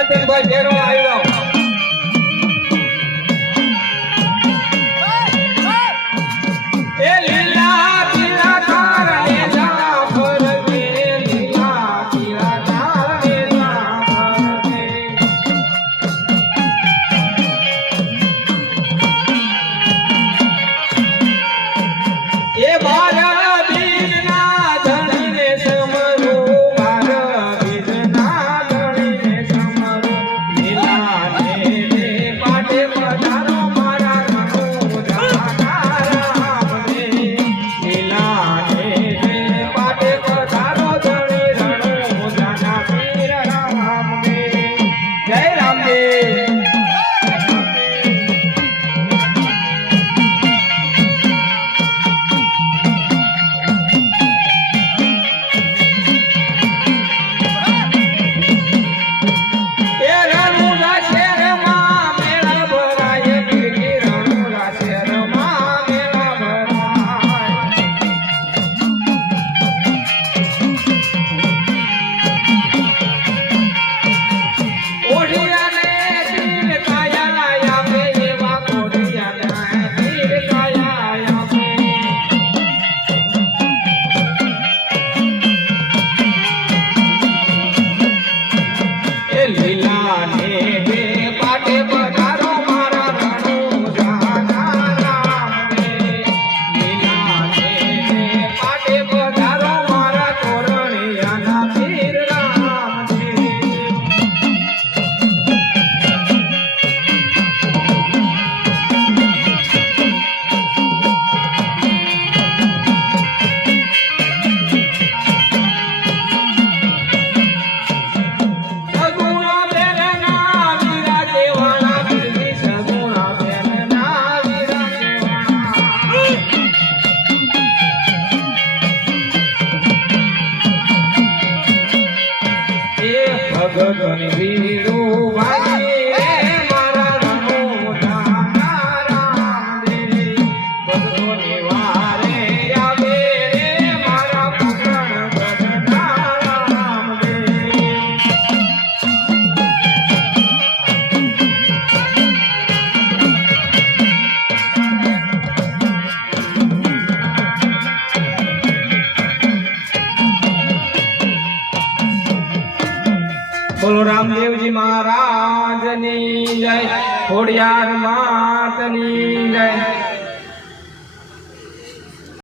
ચેતનભાઈ ભેરો આવ્યો એ લીલા પીલા તાર લીલા પર કે લીલા પીલા તાર લીલા પર કે એ મારા બીજના ધણીને સમરો મારા બીજના ધણીને સમરો લીલા ને પાટે પધારો મારા રણો જાનારા રે લીલા ને પાટે પધારો ધણી રણો જાના પીર રામ રે જય રામદેવ લીલા ને પાટે પધારો મારા રણો જાનારા રે લીલા ને પાટે પધારો મારા તોરણિયાના પીર રામ રે ભગતની વીરો વાગે મારા રણો જાનારા રે ભગતોની વારે આવે રે મારા પૂરણ ગઢનારામ રે બોલો રામદેવજી મહારાજની જય ખોડિયાર માતની જય।